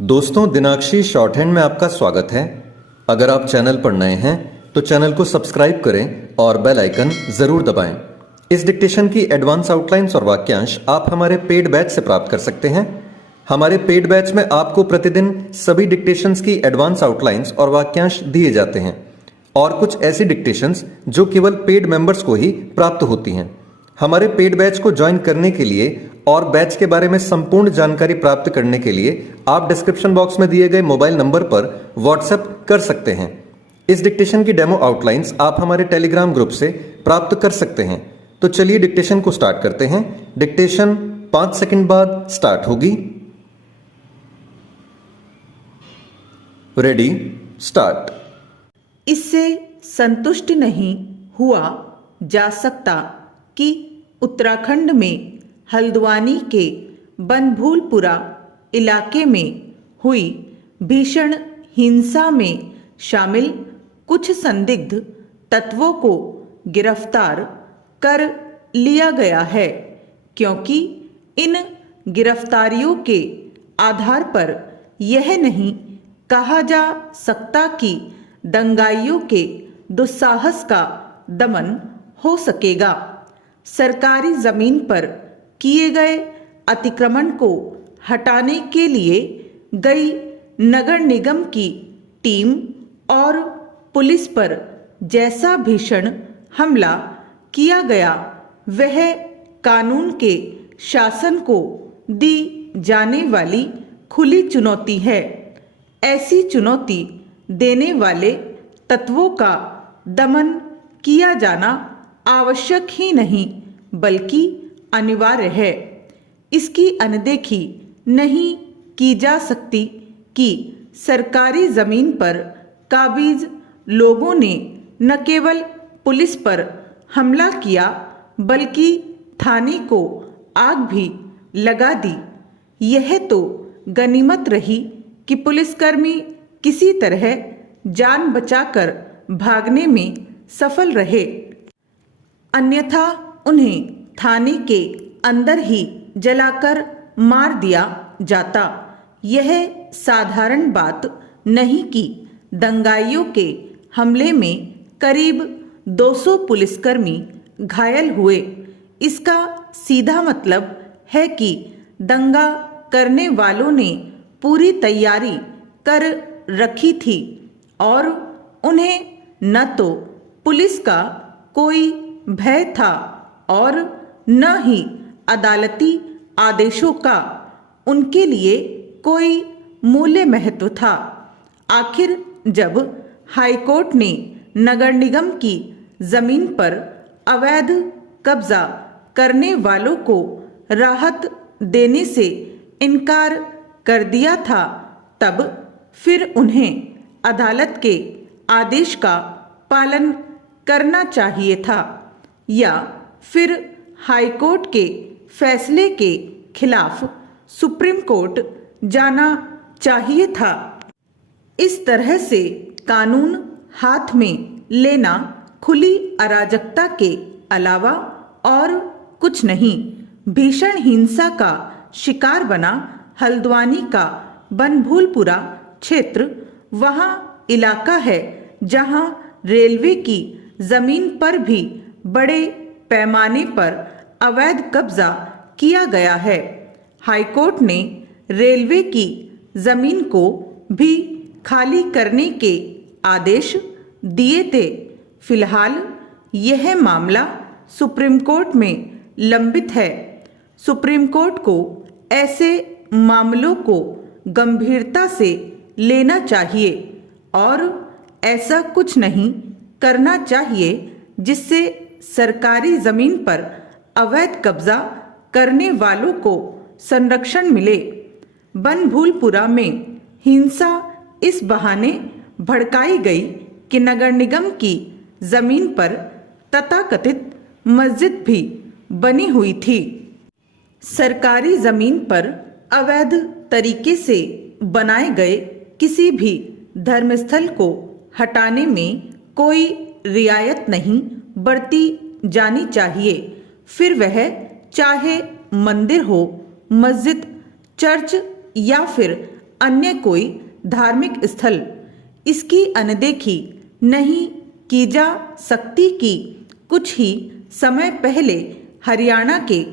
दोस्तों, दिनाक्षी short hand में आपका स्वागत है। अगर आप चैनल पर नए हैं तो चैनल को सब्सक्राइब करें और बेल आइकन जरूर दबाएं। इस डिक्टेशन की एडवांस आउटलाइंस और वाक्यांश आप हमारे पेड बैच से प्राप्त कर सकते हैं। हमारे पेड बैच में आपको प्रतिदिन सभी डिक्टेशंस की एडवांस आउटलाइंस और वाक्यांश दिए जाते हैं और कुछ ऐसी डिक्टेशंस जो केवल पेड मेंबर्स को ही प्राप्त होती हैं। हमारे पेड बैच को ज्वाइन करने के लिए और बैच के बारे में संपूर्ण जानकारी प्राप्त करने के लिए आप डिस्क्रिप्शन बॉक्स में दिए गए मोबाइल नंबर पर व्हाट्सएप कर सकते हैं। इस डिक्टेशन की डेमो आउटलाइंस आप हमारे टेलीग्राम ग्रुप से प्राप्त कर सकते हैं। तो चलिए डिक्टेशन को स्टार्ट करते हैं। डिक्टेशन 5 सेकंड बाद स्टार्ट होगी। Ready, start. इससे संतुष्ट नहीं हुआ जा सकता कि उत्तराखंड में हल्द्वानी के बनभूलपुरा इलाके में हुई भीषण हिंसा में शामिल कुछ संदिग्ध तत्वों को गिरफ्तार कर लिया गया है, क्योंकि इन गिरफ्तारियों के आधार पर यह नहीं कहा जा सकता कि दंगाइयों के दुस्साहस का दमन हो सकेगा। सरकारी जमीन पर किए गए अतिक्रमण को हटाने के लिए गई नगर निगम की टीम और पुलिस पर जैसा भीषण हमला किया गया, वह कानून के शासन को दी जाने वाली खुली चुनौती है। ऐसी चुनौती देने वाले तत्वों का दमन किया जाना आवश्यक ही नहीं बल्कि अनिवार्य है। इसकी अनदेखी नहीं की जा सकती कि सरकारी जमीन पर काबिज लोगों ने न केवल पुलिस पर हमला किया बल्कि थाने को आग भी लगा दी। यह तो गनीमत रही कि पुलिसकर्मी किसी तरह जान बचाकर भागने में सफल रहे, अन्यथा उन्हें थाने के अंदर ही जलाकर मार दिया जाता। यह साधारण बात नहीं कि दंगाइयों के हमले में करीब 200 पुलिसकर्मी घायल हुए। इसका सीधा मतलब है कि दंगा करने वालों ने पूरी तैयारी कर रखी थी और उन्हें न तो पुलिस का कोई भय था और न ही अदालती आदेशों का उनके लिए कोई मूल्य महत्व था। आखिर जब हाईकोर्ट ने नगर निगम की जमीन पर अवैध कब्जा करने वालों को राहत देने से इनकार कर दिया था, तब फिर उन्हें अदालत के आदेश का पालन करना चाहिए था या फिर हाईकोर्ट के फैसले के खिलाफ सुप्रीम कोर्ट जाना चाहिए था। इस तरह से कानून हाथ में लेना खुली अराजकता के अलावा और कुछ नहीं। भीषण हिंसा का शिकार बना हल्द्वानी का बनभूलपुरा क्षेत्र वहाँ इलाका है जहाँ रेलवे की जमीन पर भी बड़े पैमाने पर अवैध कब्जा किया गया है। हाईकोर्ट ने रेलवे की जमीन को भी खाली करने के आदेश दिए थे। फिलहाल यह मामला सुप्रीम कोर्ट में लंबित है। सुप्रीम कोर्ट को ऐसे मामलों को गंभीरता से लेना चाहिए और ऐसा कुछ नहीं करना चाहिए जिससे सरकारी जमीन पर अवैध कब्जा करने वालों को संरक्षण मिले। बनभूलपुरा में हिंसा इस बहाने भड़काई गई कि नगर निगम की जमीन पर तथाकथित मस्जिद भी बनी हुई थी। सरकारी जमीन पर अवैध तरीके से बनाए गए किसी भी धर्मस्थल को हटाने में कोई रियायत नहीं बरती जानी चाहिए, फिर वह चाहे मंदिर हो, मस्जिद, चर्च या फिर अन्य कोई धार्मिक स्थल इसकी अनदेखी नहीं की जा सकती कि कुछ ही समय पहले हरियाणा के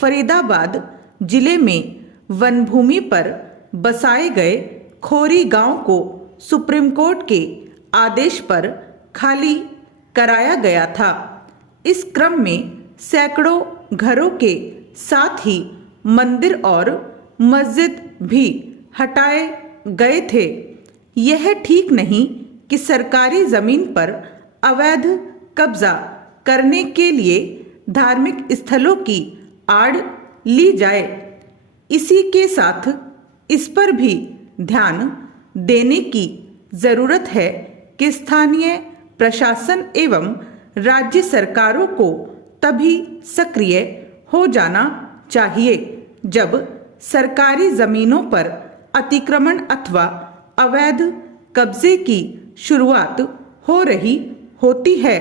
फरीदाबाद जिले में वन भूमि पर बसाए गए खोरी गांव को सुप्रीम कोर्ट के आदेश पर खाली कराया गया था। इस क्रम में सैकड़ों घरों के साथ ही मंदिर और मस्जिद भी हटाए गए थे। यह ठीक नहीं कि सरकारी जमीन पर अवैध कब्जा करने के लिए धार्मिक स्थलों की आड़ ली जाए। इसी के साथ इस पर भी ध्यान देने की जरूरत है कि स्थानीय प्रशासन एवं राज्य सरकारों को तभी सक्रिय हो जाना चाहिए जब सरकारी जमीनों पर अतिक्रमण अथवा अवैध कब्जे की शुरुआत हो रही होती है।